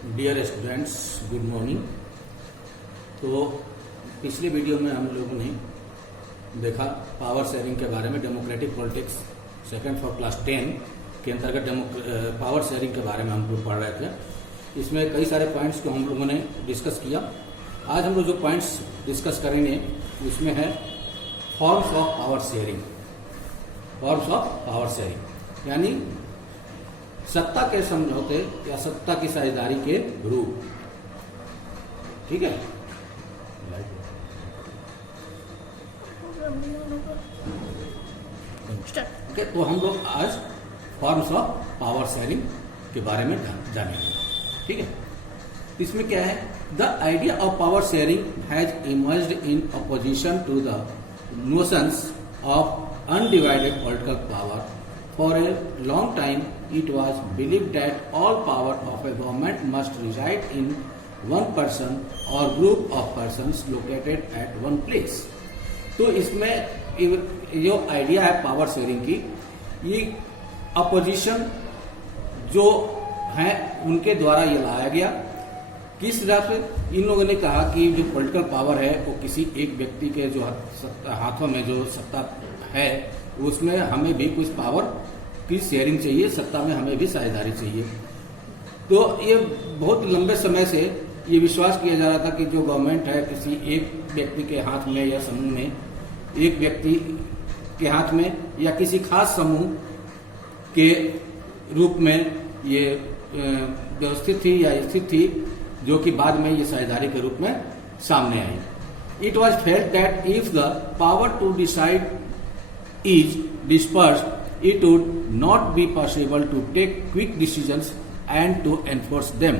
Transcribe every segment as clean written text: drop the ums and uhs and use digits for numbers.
Dear students, good morning. तो पिछले video में हम लोगों ने देखा पावर शेयरिंग के बारे में, democratic politics second for class 10 के अंतर्गत पावर शेयरिंग के बारे में हम लोग पढ़ रहे थे। इसमें कई सारे पॉइंट्स को हम लोगों ने डिस्कस किया। आज हम लोग जो पॉइंट्स डिस्कस करेंगे उसमें है forms of power sharing. Forms of power sharing यानी सत्ता के समझौते या सत्ता की साझेदारी के रूप। ठीक है, ओके। तो हम लोग आज फॉर्म्स ऑफ पावर शेयरिंग के बारे में जानेंगे। ठीक है, इसमें क्या है? The idea of power sharing has emerged in opposition to the notions of undivided political power. For a long time, it was believed that all power of a government must reside in one person or group of persons located at one place. तो इसमें जो idea है power sharing की, ये opposition जो है उनके द्वारा ये लाया गया। किस तरह से? इन लोगों ने कहा कि जो पॉलिटिकल पावर है वो किसी एक व्यक्ति के जो हाथों में जो सत्ता है उसमें हमें भी कुछ पावर की शेयरिंग चाहिए, सत्ता में हमें भी साझेदारी चाहिए। तो ये बहुत लंबे समय से ये विश्वास किया जा रहा था कि जो गवर्नमेंट है किसी एक व्यक्ति के हाथ में या समूह में, एक व्यक्ति के हाथ में या किसी खास समूह के रूप में ये व्यवस्थित थी या स्थित थी, जो कि बाद में ये साझेदारी के रूप में सामने आई। It was felt that if the power to decide is dispersed, it would not be possible to take quick decisions and to enforce them.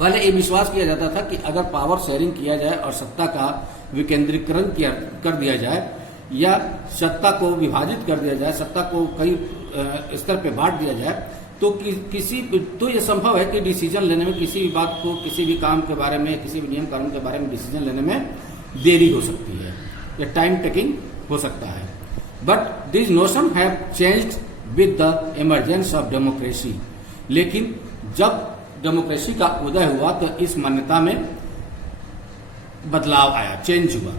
पहले ये विश्वास किया जाता था कि अगर पावर शेयरिंग किया जाए और सत्ता का विकेंद्रीकरण कर दिया जाए या सत्ता को विभाजित कर दिया जाए, सत्ता को कई स्तर पे बांट दिया जाए, तो ये संभव है कि डिसीजन लेने में, किसी भी बात को, किसी भी काम के बारे में, किसी भी नियम कानून के बारे में डिसीजन लेने में देरी हो सकती है या टाइम टेकिंग हो सकता है। But this notion have changed with the emergence of democracy. लेकिन जब डेमोक्रेसी का उदय हुआ तो इस मान्यता में बदलाव आया, चेंज हुआ।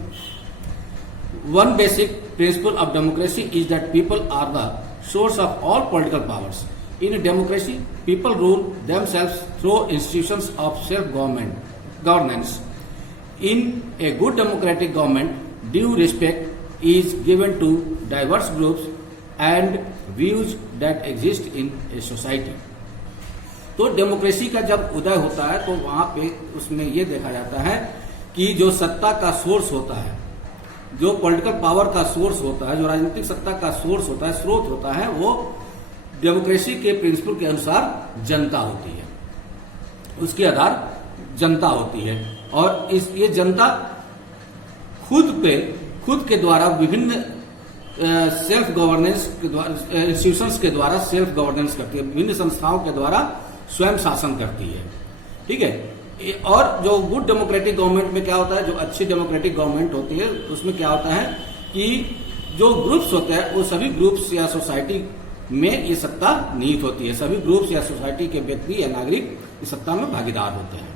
One basic principle of democracy is that people are the source of all political powers. In democracy people rule themselves through institutions of self governance. In a good democratic government due respect is given to diverse groups and views that exist in a society. तो democracy का जब उदय होता है तो वहां पे उसमें ये देखा जाता है कि जो सत्ता का सोर्स होता है, जो पॉलिटिकल पावर का सोर्स होता है, जो राजनीतिक सत्ता का सोर्स होता है, स्रोत होता है, वो डेमोक्रेसी के प्रिंसिपल के अनुसार जनता होती है। उसके आधार जनता होती है और ये जनता खुद के द्वारा विभिन्न सेल्फ गवर्नेंस के द्वारा, इंस्टीट्यूशंस के द्वारा सेल्फ गवर्नेंस करती है, विभिन्न संस्थाओं के द्वारा स्वयं शासन करती है। ठीक है, और जो गुड डेमोक्रेटिक गवर्नमेंट में क्या होता है, जो अच्छी डेमोक्रेटिक गवर्नमेंट होती है उसमें क्या होता है कि जो ग्रुप्स होते हैं वो सभी ग्रुप्स या सोसाइटी में ये सत्ता निहित होती है। सभी ग्रुप्स या सोसाइटी के व्यक्ति या नागरिक इस सत्ता में भागीदार होते हैं।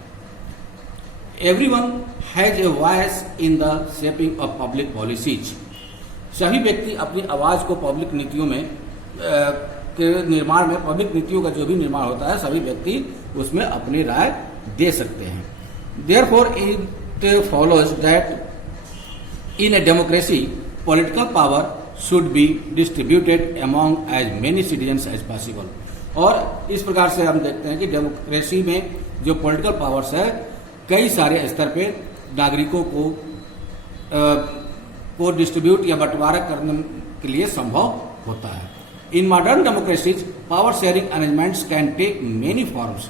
Everyone has a voice in the shaping of public policies. सभी व्यक्ति अपनी आवाज को पब्लिक नीतियों में के निर्माण में, पब्लिक नीतियों का जो भी निर्माण होता है, सभी व्यक्ति उसमें अपनी राय दे सकते हैं। Therefore, it follows that in a democracy, political power should be distributed among as many citizens as possible. और इस प्रकार से हम देखते हैं कि डेमोक्रेसी में जो पॉलिटिकल पावर्स है कई सारे स्तर पे नागरिकों को डिस्ट्रीब्यूट या बंटवारा करने के लिए संभव होता है। In modern democracies power sharing arrangements can take many forms.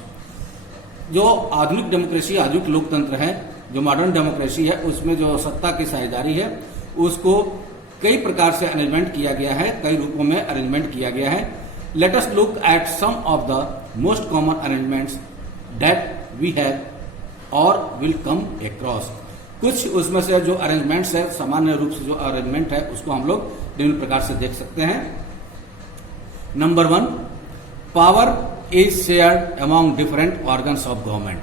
जो आधुनिक डेमोक्रेसी, आधुनिक लोकतंत्र है, जो मॉडर्न डेमोक्रेसी है, उसमें जो सत्ता की साझेदारी है उसको कई प्रकार से अरेंजमेंट किया गया है, कई रूपों में अरेंजमेंट किया गया है। Let us look at some of the most common arrangements that we have और विल कम अक्रॉस। कुछ उसमें से जो अरेंजमेंट्स है, सामान्य रूप से जो अरेंजमेंट है, उसको हम लोग विभिन्न प्रकार से देख सकते हैं। Number 1, power is shared among different organs of government,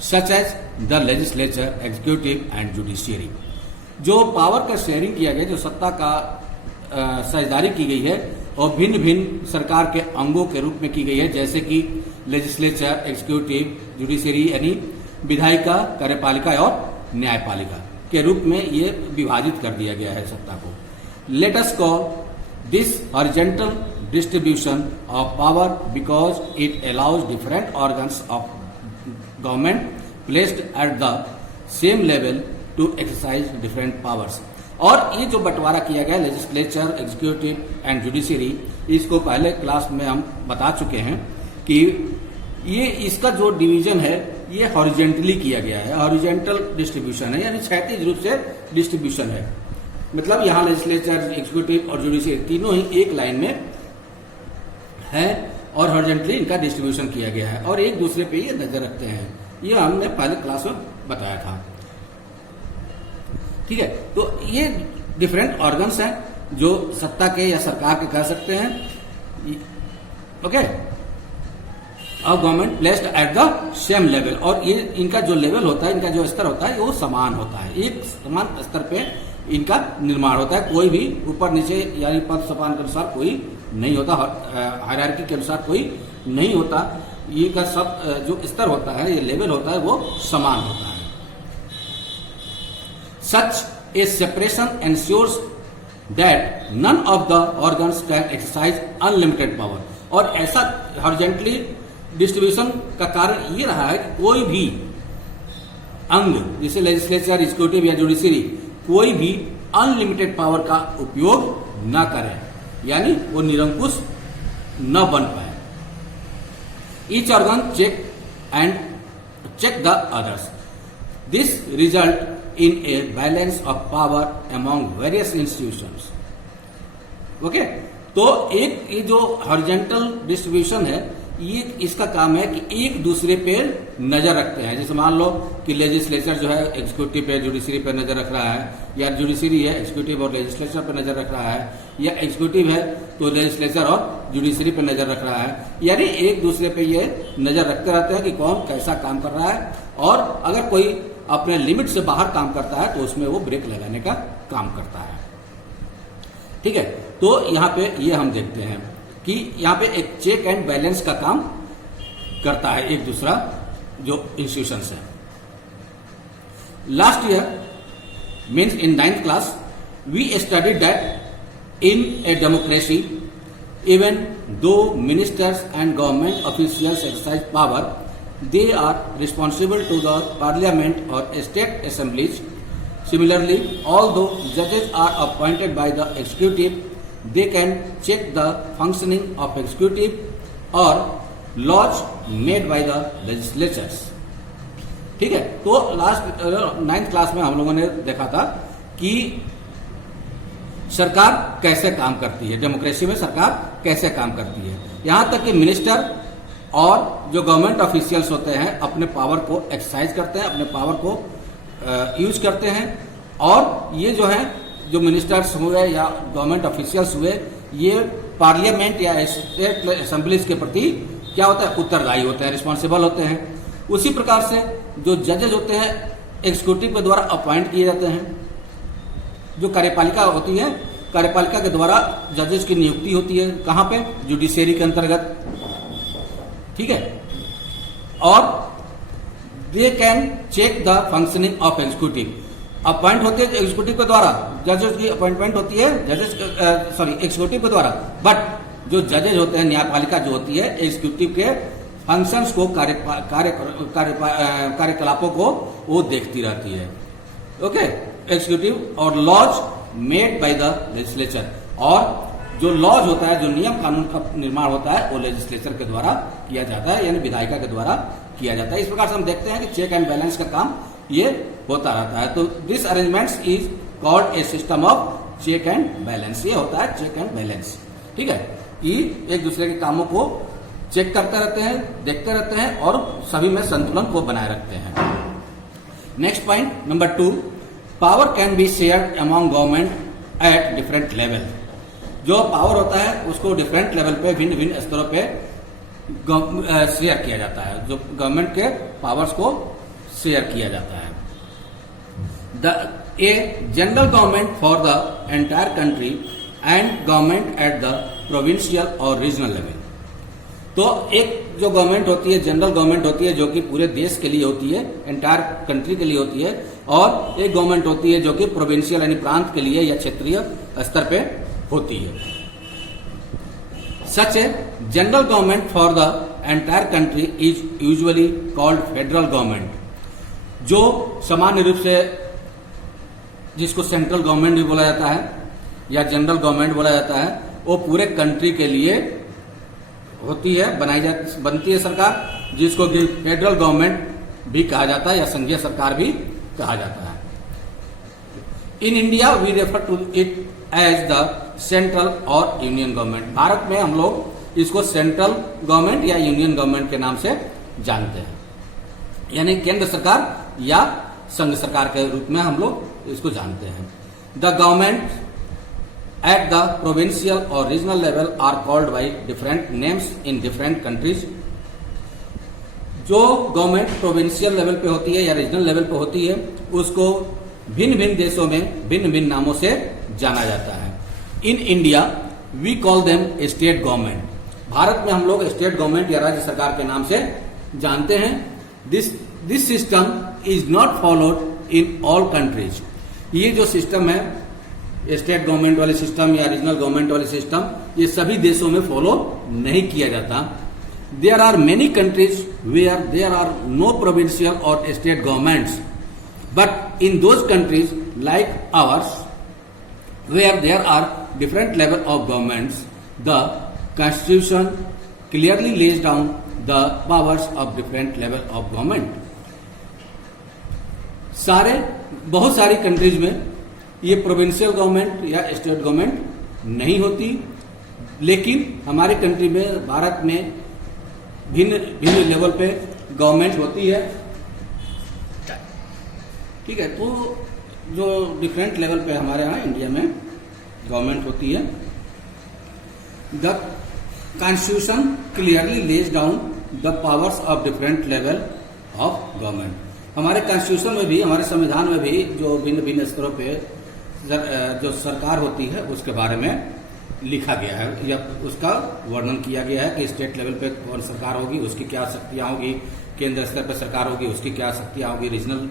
such as the legislature, executive and judiciary. जो पावर का शेयरिंग किया गया, जो सत्ता का साझेदारी की गई है और भिन्न भिन्न सरकार के अंगों के रूप में की गई है, जैसे कि लेजिस्लेचर, एग्जीक्यूटिव, जुडिशरी यानी विधायिका, कार्यपालिका और न्यायपालिका के रूप में ये विभाजित कर दिया गया है सत्ता को. Let us call this horizontal distribution of power because it allows different organs of government placed at the same level to exercise different powers. और ये जो बंटवारा किया गया लेजिस्लेचर, एग्जीक्यूटिव एंड जुडिशरी, इसको पहले क्लास में हम बता चुके हैं कि ये इसका जो डिवीजन है ये हॉरिजेंटली किया गया है. हॉरिजेंटल डिस्ट्रीब्यूशन है यानी क्षैतिज रूप से डिस्ट्रीब्यूशन है. मतलब यहाँ लेजिस्लेचर, एग्जीक्यूटिव और जुडिशरी तीनों ही एक लाइन में है और हॉरिजेंटली इनका डिस्ट्रीब्यूशन किया गया है और एक दूसरे पे ये नजर रखते हैं. ये हमने पहले क्लास में बताया था. ठीक है, तो ये डिफरेंट ऑर्गन्स हैं जो सत्ता के या सरकार के कह सकते हैं. ओके, और government placed at the same level, और ये इनका जो लेवल होता है, इनका जो स्तर होता है वो समान होता है. एक समान स्तर पे इनका निर्माण होता है. कोई भी ऊपर नीचे यानी पद सोपान के अनुसार कोई नहीं होता, हायरार्की के अनुसार कोई नहीं होता. ये का सब जो स्तर होता है, ये लेवल होता है, वो समान होता है. Such a separation ensures that none of the organs can exercise unlimited power. और ऐसा हॉरिजॉन्टली डिस्ट्रीब्यूशन का कारण ये रहा है कि कोई भी अंग जैसे लेजिस्लेचर, एग्जीक्यूटिव या जुडिशरी कोई भी अनलिमिटेड पावर का उपयोग न करे, यानी वो निरंकुश न बन पाए. Each organ check the others. This result in a balance of power among various institutions. Okay, तो एक ये जो हॉरिजॉन्टल डिस्ट्रीब्यूशन है, ये इसका काम है कि एक दूसरे पे नजर रखते हैं. जैसे मान लो कि लेजिस्लेचर जो है एग्जीक्यूटिव पे, जुडिशरी पे नजर रख रहा है, या जुडिशरी है एग्जीक्यूटिव और लेजिस्लेचर पे नजर रख रहा है, या एग्जीक्यूटिव है तो लेजिस्लेचर और जुडिशरी पे नजर रख रहा है. यानी एक दूसरे पे ये नजर रखते रहते हैं कि कौन कैसा काम कर रहा है, और अगर कोई अपने लिमिट से बाहर काम करता है तो उसमें वो ब्रेक लगाने का काम करता है. ठीक है, तो यहाँ पे ये हम देखते हैं कि यहाँ पे एक चेक एंड बैलेंस का काम करता है एक दूसरा जो इंस्टीट्यूशन है. Last year means in 9th class we studied that in a democracy even though ministers and government officials exercise power, they are responsible to the parliament or state assemblies. Similarly, although judges are appointed by the executive, they can check the functioning of executive or laws made by the legislatures. ठीक है, तो last 9th class में हम लोगों ने देखा था कि सरकार कैसे काम करती है, डेमोक्रेसी में सरकार कैसे काम करती है. यहां तक कि मिनिस्टर और जो गवर्नमेंट ऑफिशियल्स होते हैं अपने पावर को एक्सरसाइज करते हैं, अपने पावर को यूज करते हैं. और ये जो है, जो मिनिस्टर्स हुए या गवर्नमेंट ऑफिशियल्स हुए, ये पार्लियामेंट या स्टेट असेंबलीज के प्रति क्या होता है, उत्तरदायी होते हैं, रिस्पॉन्सिबल होते हैं. उसी प्रकार से जो जजेज होते हैं एग्जीक्यूटिव के द्वारा अपॉइंट किए जाते हैं. जो कार्यपालिका होती है, कार्यपालिका के द्वारा जजेज की नियुक्ति होती है. कहां पे, जुडिशरी के अंतर्गत. ठीक है, और they can check the functioning of executive. Appoint होते हैं एग्जीक्यूटिव के द्वारा, जजेस की अपॉइंटमेंट होती है एग्जीक्यूटिव के द्वारा. बट जो जजेज होते हैं, न्यायपालिका जो होती है, एग्जीक्यूटिव के फंक्शंस को, कार्यकलापों को वो देखती रहती है. ओके, एग्जीक्यूटिव और laws made by the legislature. और जो लॉज होता है, जो नियम कानून का निर्माण होता है, वो लेजिस्लेचर के द्वारा किया जाता है, यानी विधायिका के द्वारा किया जाता है. इस प्रकार से हम देखते हैं कि चेक एंड बैलेंस का काम ये होता रहता है. तो this arrangements is called a system of check and balance. ये होता है चेक एंड बैलेंस. ठीक है, कि एक दूसरे के कामों को चेक करते रहते हैं, देखते रहते हैं और सभी में संतुलन को बनाए रखते हैं. Next point number 2, power can be shared among government at different level. जो पावर होता है उसको डिफरेंट लेवल पे, भिन्न भिन्न स्तरों पे शेयर किया जाता है, जो गवर्नमेंट के पावर्स को शेयर किया जाता है। A general government for the entire country and government at the provincial और रीजनल लेवल। तो एक जो गवर्नमेंट होती है, जनरल गवर्नमेंट होती है, जो कि पूरे देश के लिए होती है, एंटायर कंट्री के लिए होती है, और एक गवर्नमेंट होती है जो कि प्रोविंशियल यानी प्रांत के लिए या क्षेत्रीय स्तर पे होती है। Such a general government for the entire country is usually called federal government. जो सामान्य रूप से जिसको सेंट्रल गवर्नमेंट भी बोला जाता है या जनरल गवर्नमेंट बोला जाता है, वो पूरे कंट्री के लिए होती है, बनती है सरकार, जिसको कि फेडरल गवर्नमेंट भी कहा जाता है या संघीय सरकार भी कहा जाता है। In India we refer to it as the central और यूनियन गवर्नमेंट। भारत में हम लोग इसको सेंट्रल गवर्नमेंट या यूनियन गवर्नमेंट के नाम से जानते हैं, यानी केंद्र सरकार या संघ सरकार के रूप में हम लोग इसको जानते हैं। The government at the provincial और regional level are called by different names in different countries. जो गवर्नमेंट प्रोविंशियल लेवल पे होती है या रीजनल लेवल पे होती है, उसको भिन्न भिन्न देशों में भिन्न भिन्न नामों से जाना जाता है। In India we call them state government. भारत में हम लोग स्टेट गवर्नमेंट या राज्य सरकार के नाम से जानते हैं। This system is not followed in all countries. ये जो सिस्टम है, स्टेट गवर्नमेंट वाले सिस्टम या रीजनल गवर्नमेंट वाले सिस्टम, ये सभी देशों में फॉलो नहीं किया जाता। There are many countries where there are no provincial और state governments, but in those countries like ours where there are different level of governments, the constitution clearly lays down the powers of different level of government. बहुत सारी countries में ये provincial government या state government नहीं होती, लेकिन हमारे country में, भारत में भिन्न भिन्न लेवल पे गवर्नमेंट होती है। ठीक है, तो जो डिफरेंट लेवल पे हमारे यहाँ इंडिया में गवर्नमेंट होती है। The constitution clearly lays down the powers of different level of government. हमारे कॉन्स्टिट्यूशन में भी, हमारे संविधान में भी जो भिन्न भिन्न स्तरों पे जो सरकार होती है उसके बारे में लिखा गया है या उसका वर्णन किया गया है कि स्टेट लेवल पे कौन सरकार होगी, उसकी क्या शक्तियां होगी, केंद्र स्तर पे सरकार होगी उसकी क्या शक्तियां होगी, रीजनल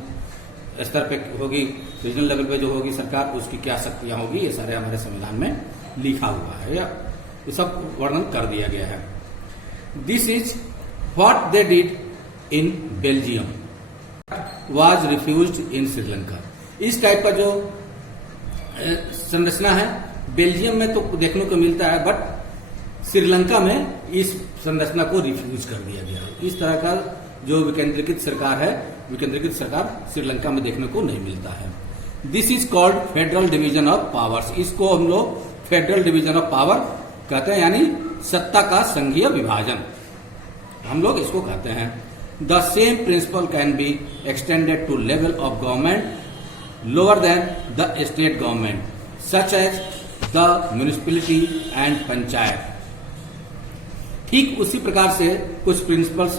स्तर पे होगी, रीजनल लेवल पे जो होगी सरकार उसकी क्या शक्तियां होगी, ये सारे हमारे संविधान में लिखा हुआ है या ये सब वर्णन कर दिया गया है। This is what they did in Belgium was refused in Sri Lanka. इस टाइप का जो संरचना है बेल्जियम में तो देखने को मिलता है, बट श्रीलंका में इस संरचना को रिफ्यूज कर दिया गया है। इस तरह का जो विकेंद्रीकृत सरकार है, विकेंद्रीकृत सरकार श्रीलंका में देखने को नहीं मिलता है। This is called federal division of powers. इसको हम लोग फेडरल डिवीजन ऑफ पावर कहते हैं, यानी सत्ता का संघीय विभाजन हम लोग इसको कहते हैं। The same principle can be extended to level of government lower than the state government, such as the municipality and panchayat. ठीक उसी प्रकार से कुछ प्रिंसिपल्स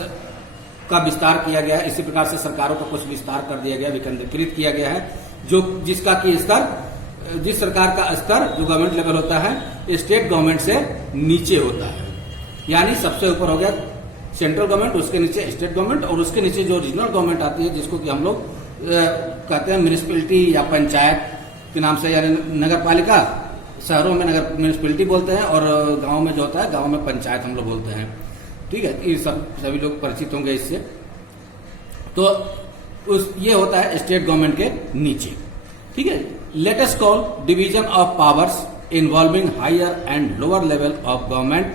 का विस्तार किया गया है, इसी प्रकार से सरकारों का कुछ विस्तार कर दिया गया, विकेंद्रीकृत किया गया है, जो जिसका की स्तर, जिस सरकार का स्तर जो गवर्नमेंट लेवल होता है स्टेट गवर्नमेंट से नीचे होता है। यानी सबसे ऊपर हो गया सेंट्रल गवर्नमेंट, उसके नीचे स्टेट गवर्नमेंट और उसके नीचे जो रीजनल गवर्नमेंट आती है जिसको कि हम लोग कहते हैं म्यूनिसिपैलिटी या पंचायत के नाम से, यानी नगर पालिका, शहरों में नगर म्यूनिसिपैलिटी बोलते हैं और गांव में जो होता है गांव में पंचायत हम लोग बोलते हैं। ठीक है, ये सभी लोग परिचित होंगे इससे। तो ये होता है स्टेट गवर्नमेंट के नीचे। ठीक है, let us call division of powers involving higher and lower level of government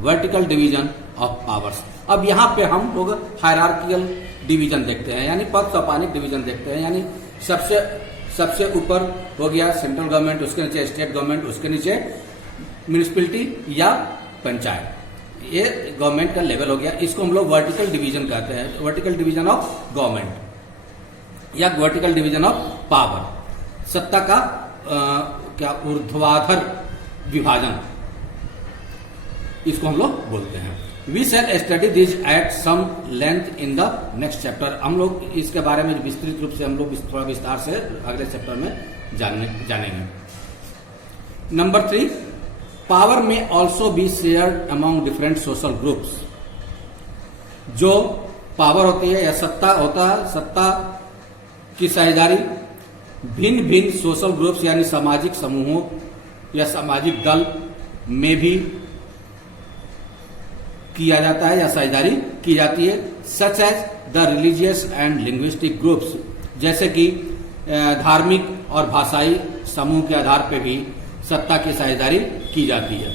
vertical division of powers. अब यहाँ पे हम लोग हायरार्कियल डिवीजन देखते हैं, यानी पद सोपानिक डिवीजन देखते हैं। यानी सबसे ऊपर हो गया सेंट्रल गवर्नमेंट, उसके नीचे स्टेट गवर्नमेंट, उसके नीचे म्यूनिसिपैलिटी या पंचायत, ये गवर्नमेंट का लेवल हो गया। इसको हम लोग वर्टिकल डिवीजन कहते हैं, वर्टिकल डिवीजन ऑफ गवर्नमेंट या वर्टिकल डिवीजन ऑफ पावर, सत्ता का क्या ऊर्ध्वाधर विभाजन इसको हम लोग बोलते हैं। We shall study this at some length in the next chapter. हम लोग इसके बारे में विस्तृत रूप से हम लोग थोड़ा विस्तार से अगले चैप्टर में जानेंगे। नंबर 3, पावर में also be shared among different social groups. जो पावर होती है या सत्ता होता है, सत्ता की साझेदारी भिन्न भिन्न सोशल ग्रुप्स यानी सामाजिक समूहों या सामाजिक दल में भी किया जाता है या साझेदारी की जाती है। Such as the religious and linguistic groups, जैसे कि धार्मिक और भाषाई समूह के आधार पर भी सत्ता की साझेदारी की जाती है।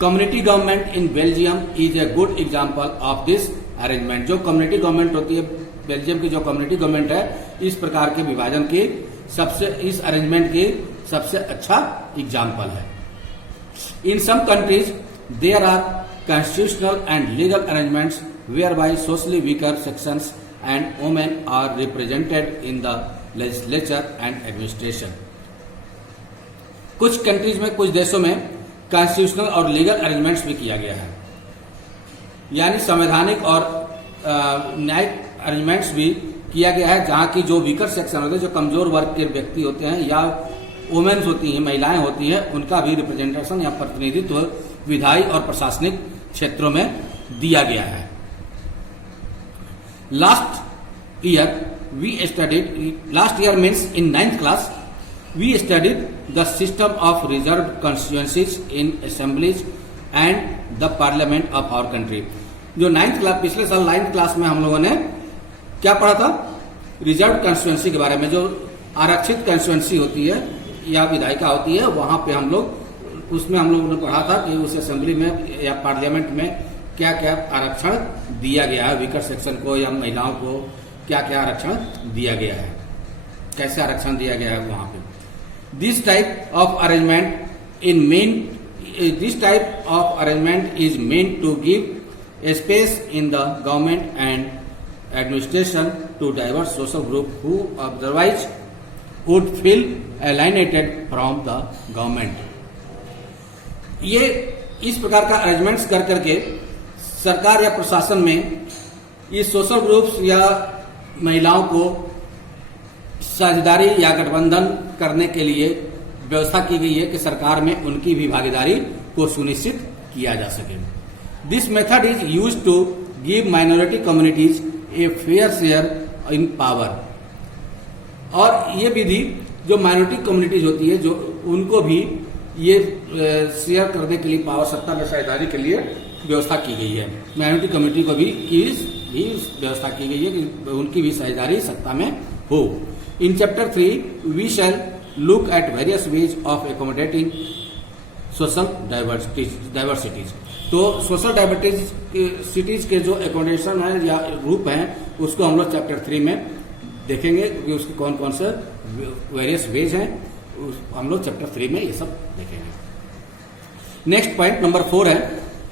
Community government in Belgium is a good example of this arrangement. जो कम्युनिटी गवर्नमेंट होती है, बेल्जियम की जो कम्युनिटी गवर्नमेंट है, इस प्रकार के विभाजन की इस अरेंजमेंट की सबसे अच्छा एग्जाम्पल है। In some countries there are constitutional and legal arrangements where by socially weaker sections and women are represented in the legislature and administration. कुछ कंट्रीज में, कुछ देशों में कॉन्स्टिट्यूशनल और लीगल अरेंजमेंट्स भी किया गया है, यानी संवैधानिक और न्यायिक अरेंजमेंट्स भी किया गया है, जहां की जो वीकर सेक्शन होते हैं, जो कमजोर वर्ग के व्यक्ति होते हैं या वुमेन्स होती हैं, महिलाएं होती हैं, उनका भी रिप्रेजेंटेशन या प्रतिनिधित्व विधायी और प्रशासनिक क्षेत्रों में दिया गया है। Last year means in 9th class we studied the system of reserved constituencies in assemblies and the parliament of our country। जो 9th क्लास, पिछले साल 9th क्लास में हम लोगों ने क्या पढ़ा था? रिजर्व कॉन्स्टिट्यूएंसी के बारे में। जो आरक्षित कॉन्स्टिट्यूएंसी होती है या विधायिका होती है, वहां पे हम लोग, उसमें हम लोगों ने पढ़ा था कि उस असेंबली में या पार्लियामेंट में क्या क्या आरक्षण दिया गया है, वीकर सेक्शन को या महिलाओं को क्या क्या आरक्षण दिया गया है, कैसे आरक्षण दिया गया है वहां पे। This type of arrangement is meant to give a space in the government and administration to diverse social groups who otherwise would feel alienated from the government। ये इस प्रकार का अरेंजमेंट्स कर करके सरकार या प्रशासन में इस सोशल ग्रुप्स या महिलाओं को साझेदारी या गठबंधन करने के लिए व्यवस्था की गई है कि सरकार में उनकी भी भागीदारी को सुनिश्चित किया जा सके। This method is used to give minority communities a fair share in power. और ये विधि जो माइनॉरिटी कम्युनिटीज होती है, जो उनको भी ये शेयर करने के लिए, पावर सत्ता में साझेदारी के लिए व्यवस्था की गई है। माइनॉरिटी कम्युनिटी को भी व्यवस्था की गई है कि उनकी भी साझेदारी सत्ता में हो। In chapter 3, we shall look at various ways of accommodating social diversities। तो सोशल डाइवर्सिटीज के जो एकोमोडेशन है या रूप हैं, उसको हम लोग चैप्टर 3 में देखेंगे कि उसके कौन कौन से वेरियस वेज हैं, हम लोग चैप्टर 3 में ये सब देखेंगे। नेक्स्ट पॉइंट नंबर 4 है,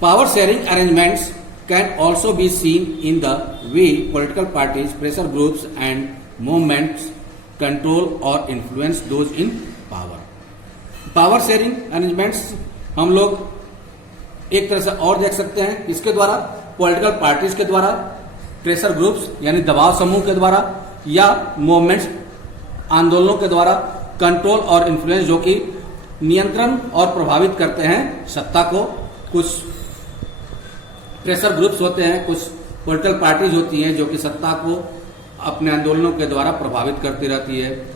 power sharing arrangements can also be seen in the way political parties, pressure groups and movements control और influence those in power. Power sharing arrangements हम लोग एक तरह से और देख सकते हैं, इसके द्वारा पॉलिटिकल पार्टीज के द्वारा, प्रेशर ग्रुप्स यानी दबाव समूह के द्वारा, या मूवमेंट्स आंदोलनों के द्वारा कंट्रोल और इन्फ्लुएंस, जो कि नियंत्रण और प्रभावित करते हैं सत्ता को। कुछ प्रेशर ग्रुप्स होते हैं, कुछ पॉलिटिकल पार्टीज होती हैं जो कि सत्ता को अपने आंदोलनों के द्वारा प्रभावित करती रहती है।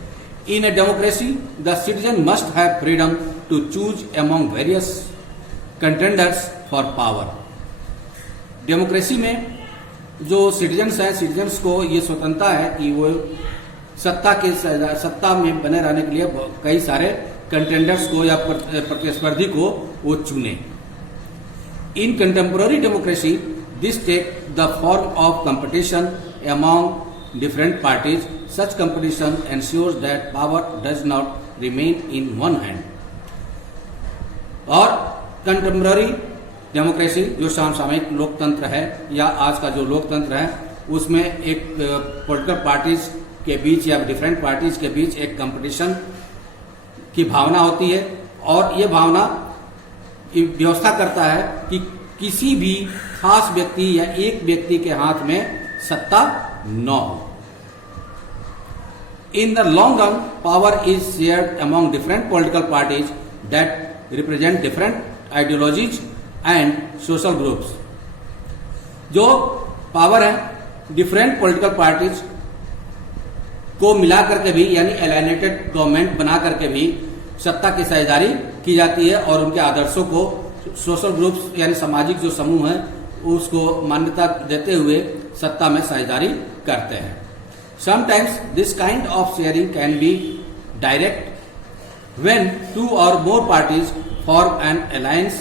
In a democracy the citizen must have freedom to choose among various contenders for power. Democracy में जो सिटीजन्स हैं, सिटीजन्स को ये स्वतंत्रता है कि वो सत्ता में बने रहने के लिए कई सारे कंटेंडर्स को या प्रतिस्पर्धी को वो चुने। In contemporary democracy this take the form of competition among different parties। Such competition ensures that power does not remain in one hand। और कंटेम्पररी डेमोक्रेसी जो समसामयिक लोकतंत्र है या आज का जो लोकतंत्र है, उसमें एक पॉलिटिकल पार्टीज के बीच या डिफरेंट पार्टीज के बीच एक कंपटीशन की भावना होती है, और ये भावना व्यवस्था करता है कि किसी भी खास व्यक्ति या एक व्यक्ति के हाथ में सत्ता न हो। In the long run, power is shared among different political parties that represent different ideologies and social groups. जो पावर है डिफरेंट पॉलिटिकल पार्टीज को मिला करके भी, यानी एलाइनेटेड गवर्नमेंट बना करके भी सत्ता की साझेदारी की जाती है और उनके आदर्शों को सोशल ग्रुप्स यानी सामाजिक जो समूह है उसको मान्यता देते हुए सत्ता में साझेदारी करते हैं। Sometimes this kind of sharing can be direct when two or more parties form an alliance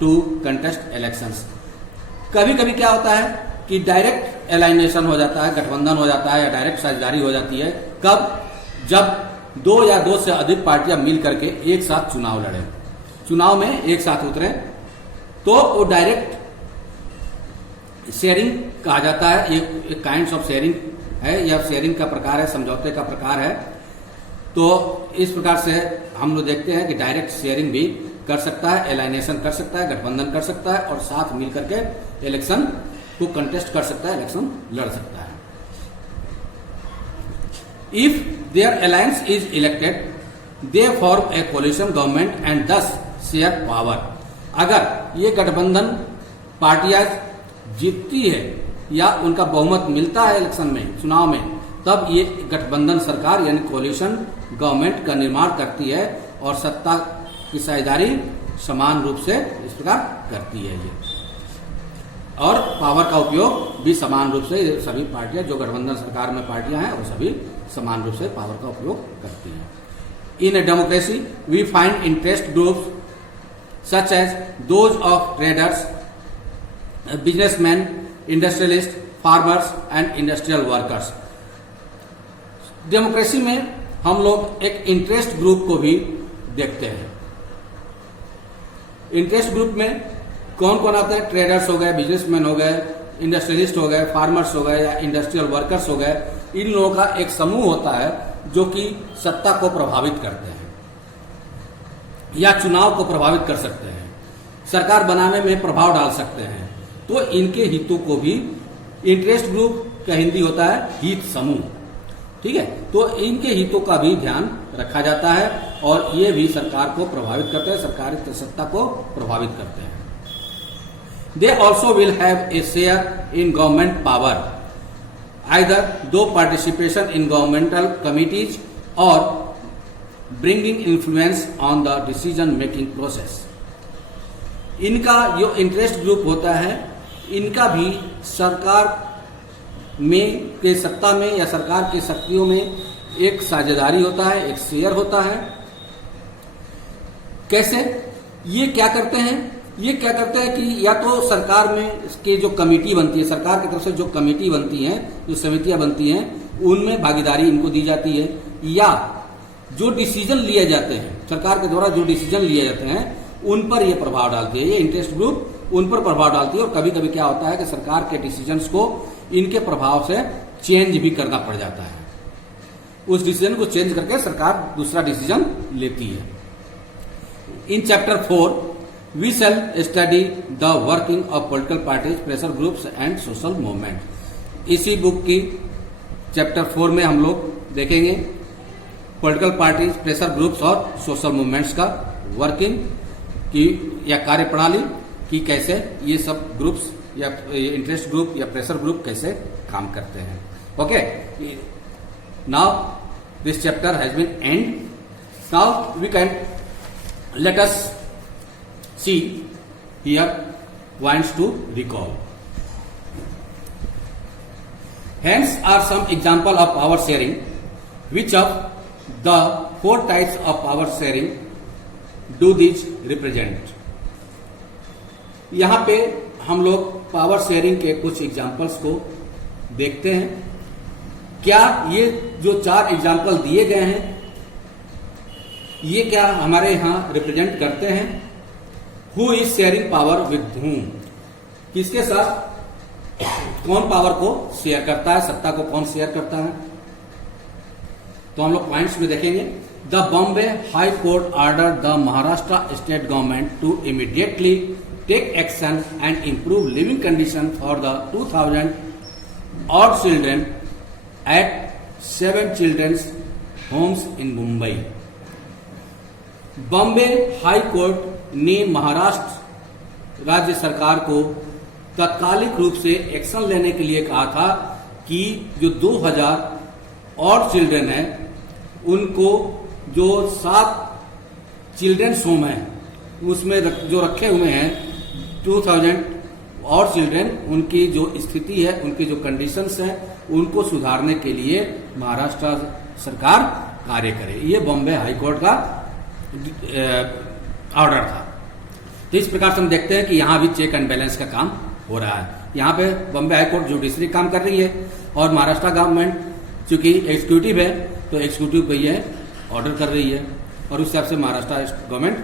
to contest elections. कभी कभी क्या होता है कि डायरेक्ट एलाइनेशन हो जाता है, गठबंधन हो जाता है या डायरेक्ट साझेदारी हो जाती है। कब? जब दो या दो से अधिक पार्टियां मिल करके एक साथ चुनाव लड़े, चुनाव में एक साथ उतरे, तो वो डायरेक्ट शेयरिंग कहा जाता है। एक काइंड ऑफ शेयरिंग है या शेयरिंग का प्रकार है, समझौते का प्रकार है। तो इस प्रकार से हम लोग देखते हैं कि डायरेक्ट शेयरिंग भी कर सकता है, एलाइनेशन कर सकता है, गठबंधन कर सकता है और साथ मिल करके इलेक्शन को कंटेस्ट कर सकता है, इलेक्शन लड़ सकता है। If there alliance is elected they form a coalition government and thus share power. अगर ये गठबंधन पार्टियां जीतती है या उनका बहुमत मिलता है इलेक्शन में, चुनाव में, तब ये गठबंधन सरकार यानी कोलिशन गवर्नमेंट का निर्माण करती है और सत्ता की साझेदारी समान रूप से इस प्रकार करती है ये, और पावर का उपयोग भी समान रूप से सभी पार्टियां जो गठबंधन सरकार में पार्टियां हैं वो सभी समान रूप से पावर का उपयोग करती हैं। In a democracy we find interest groups such as those of traders, businessman, industrialist, farmers and industrial workers. Democracy में हम लोग एक इंटरेस्ट ग्रुप को भी देखते हैं। इंटरेस्ट ग्रुप में कौन कौन आता है? ट्रेडर्स हो गए, बिजनेसमैन हो गए, इंडस्ट्रियलिस्ट हो गए, फार्मर्स हो गए या इंडस्ट्रियल वर्कर्स हो गए। इन लोगों का एक समूह होता है जो कि सत्ता को प्रभावित करते हैं या चुनाव को प्रभावित कर सकते हैं, सरकार बनाने में प्रभाव डाल सकते हैं। तो इनके हितों को भी इंटरेस्ट ग्रुप का हिंदी होता है हित समूह, ठीक है। तो इनके हितों का भी ध्यान रखा जाता है और ये भी सरकार को प्रभावित करते हैं, सरकारी सत्ता को प्रभावित करते हैं। They also will have a share in government power either दो पार्टिसिपेशन इन गवर्नमेंटल कमिटीज और bringing influence on the decision making process. इनका जो इंटरेस्ट ग्रुप होता है, इनका भी सरकार में के सत्ता में या सरकार की शक्तियों में एक साझेदारी होता है, एक शेयर होता है। कैसे? ये क्या करते हैं? ये क्या करते हैं कि या तो सरकार में की जो कमेटी बनती है, सरकार की तरफ से जो कमेटी बनती है, जो समितियां बनती हैं, उनमें भागीदारी इनको दी जाती है, या जो डिसीजन लिए जाते हैं सरकार के द्वारा, जो डिसीजन लिए जाते हैं उन पर यह प्रभाव डालती है। ये इंटरेस्ट ग्रुप उन पर प्रभाव डालती है और कभी कभी क्या होता है कि सरकार के डिसीजंस को इनके प्रभाव से चेंज भी करना पड़ जाता है। उस डिसीजन को चेंज करके सरकार दूसरा डिसीजन लेती है। In chapter 4 we shall study the working of political parties, pressure groups and social movement. इसी बुक की चैप्टर 4 में हम लोग देखेंगे पॉलिटिकल पार्टीज, प्रेशर ग्रुप्स और सोशल मूवमेंट्स का वर्किंग की या कार्यप्रणाली की, कैसे ये सब ग्रुप्स या इंटरेस्ट ग्रुप या प्रेशर ग्रुप कैसे काम करते हैं। Okay, now this chapter has been end. Now we can let us see here points to recall. Hence are some example of power sharing. Which of the 4 types of power sharing do these represent? यहां पे हम लोग power sharing के कुछ examples को देखते हैं। क्या ये जो 4 एग्जाम्पल दिए गए हैं ये क्या हमारे यहां रिप्रेजेंट करते हैं? Who is sharing power with whom? किसके साथ कौन पावर को शेयर करता है, सत्ता को कौन शेयर करता है? तो हम लोग पॉइंट्स में देखेंगे। The Bombay high court order the Maharashtra state government to immediately take action and improve living condition for the 2000 odd children at 7 children's homes in Mumbai. Bombay high court ने महाराष्ट्र राज्य सरकार को तात्कालिक रूप से एक्शन लेने के लिए कहा था कि जो 2000 ऑड चिल्ड्रन हैं उनको जो 7 चिल्ड्रंस होम है उसमें जो रखे हुए हैं 2000 और चिल्ड्रन, उनकी जो स्थिति है, उनकी जो कंडीशंस हैं, उनको सुधारने के लिए महाराष्ट्र सरकार कार्य करे। ये बॉम्बे हाई कोर्ट का ऑर्डर था। तो इस प्रकार से हम देखते हैं कि यहां भी चेक एंड बैलेंस का काम हो रहा है। यहां पे बॉम्बे हाई कोर्ट जुडिशरी काम कर रही है और महाराष्ट्र गवर्नमेंट चूंकि एग्जीक्यूटिव है तो एग्जीक्यूटिव को ये ऑर्डर कर रही है और उस हिसाब से महाराष्ट्र गवर्नमेंट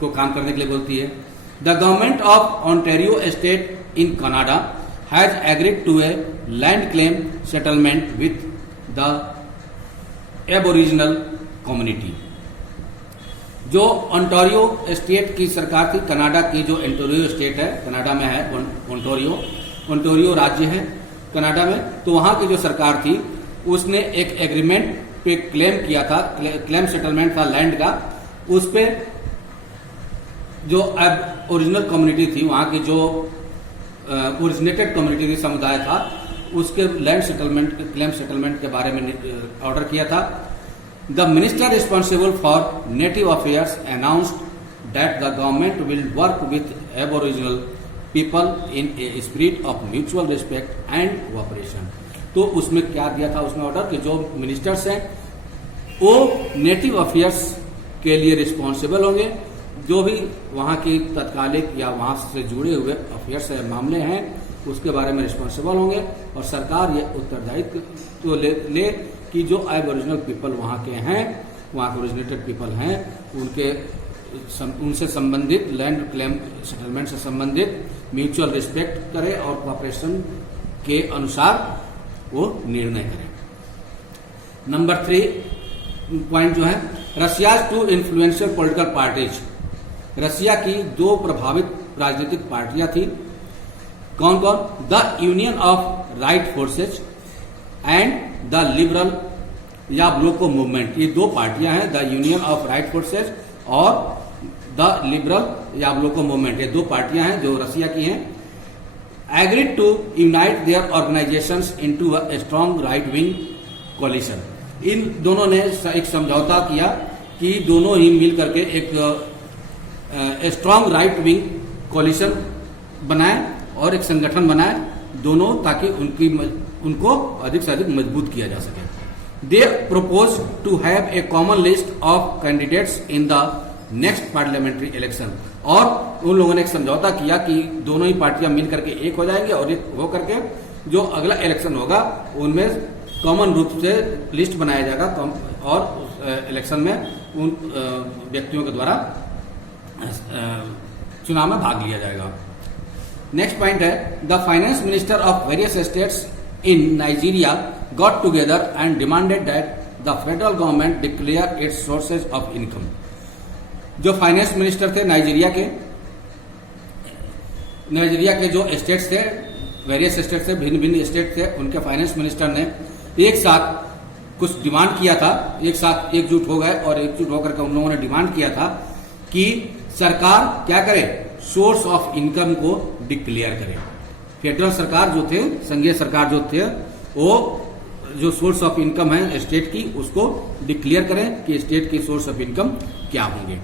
को काम करने के लिए बोलती है। The government of Ontario state in Canada has agreed to a land claim settlement with the aboriginal community. जो ओंटारियो स्टेट की सरकार थी, कनाडा की जो ओंटारियो स्टेट है, कनाडा में है ओंटारियो राज्य है कनाडा में, तो वहां की जो सरकार थी उसने एक एग्रीमेंट पे क्लेम किया था, क्लेम सेटलमेंट था लैंड का। उस पे जो अब ओरिजिनल कम्युनिटी थी, वहां की जो ओरिजिनेटेड कम्युनिटी थी, समुदाय था, उसके लैंड सेटलमेंट क्लेम सेटलमेंट के बारे में ऑर्डर किया था। The minister responsible for native affairs announced that the government will work with aboriginal people in a spirit of mutual respect and cooperation. तो उसमें क्या दिया था उसने ऑर्डर कि जो मिनिस्टर्स हैं वो नेटिव अफेयर्स के लिए रिस्पॉन्सिबल होंगे, जो भी वहां की तत्कालिक या वहां से जुड़े हुए अफेयर्स मामले हैं उसके बारे में रिस्पॉन्सिबल होंगे और सरकार ये उत्तरदायित्व तो ले कि जो एबोरिजिनल पीपल वहां के हैं, वहां के ओरिजिनेटेड पीपल हैं, उनसे संबंधित लैंड क्लेम सेटलमेंट से संबंधित म्यूचुअल रिस्पेक्ट करे और कोऑपरेशन के अनुसार वो निर्णय करें। नंबर 3 पॉइंट जो है, Russia two influential political parties. Russia की 2 प्रभावित राजनीतिक पार्टियां थी। कौन कौन? The union of right forces and the liberal Yabloko movement. ये 2 पार्टियां हैं, the union of right forces और द लिबरल याब्लोको मूवमेंट। ये 2 पार्टियां हैं जो रशिया की हैं। Agreed to unite their organisations into a strong right wing coalition. इन दोनों ने एक समझौता किया कि दोनों ही मिल करके एक स्ट्रांग राइट विंग कोलिशन बनाए और एक संगठन बनाए दोनों, ताकि उनको अधिक से अधिक मजबूत किया जा सके। They propose to have a common list of candidates in the next parliamentary election. और उन लोगों ने एक समझौता किया कि दोनों ही पार्टियां मिल करके एक हो जाएंगे और एक हो करके जो अगला इलेक्शन होगा उनमें कॉमन रूप से लिस्ट बनाया जाएगा और इलेक्शन में उन व्यक्तियों के द्वारा चुनाव में भाग लिया जाएगा। नेक्स्ट पॉइंट है, the finance minister of various states in Nigeria got together and demanded that the federal government declare it's sources of income. जो फाइनेंस मिनिस्टर थे नाइजीरिया के जो स्टेट्स थे, वेरियस स्टेट्स थे, भिन्न भिन्न स्टेट थे, उनके फाइनेंस मिनिस्टर ने एक साथ कुछ डिमांड किया था, एक साथ एकजुट हो गए और एकजुट होकर के उन लोगों ने डिमांड किया था कि सरकार क्या करे, सोर्स ऑफ इनकम को डिक्लेयर करे। फेडरल सरकार जो थे, संघीय सरकार जो थे, वो जो सोर्स ऑफ इनकम है स्टेट की उसको डिक्लेयर करें कि स्टेट की सोर्स ऑफ इनकम क्या होंगे।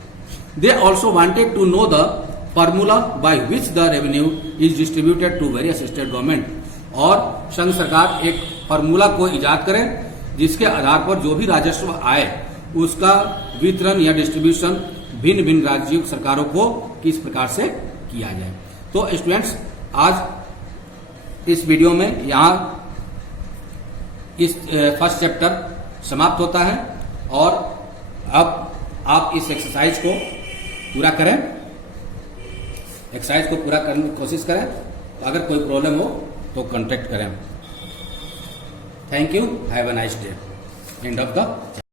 They also wanted to know the formula by which the revenue is distributed to various state government. और संघ सरकार एक फॉर्मूला को इजाद करे जिसके आधार पर जो भी राजस्व आए उसका वितरण या डिस्ट्रीब्यूशन भिन्न भिन्न राज्य सरकारों को किस प्रकार से किया जाए। तो स्टूडेंट्स, आज इस वीडियो में यहाँ इस फर्स्ट चैप्टर समाप्त होता है और अब आप इस एक्सरसाइज को पूरा करें, एक्सरसाइज को पूरा करने की कोशिश करें। अगर कोई प्रॉब्लम हो तो कांटेक्ट करें। Thank you, have a nice day. End of the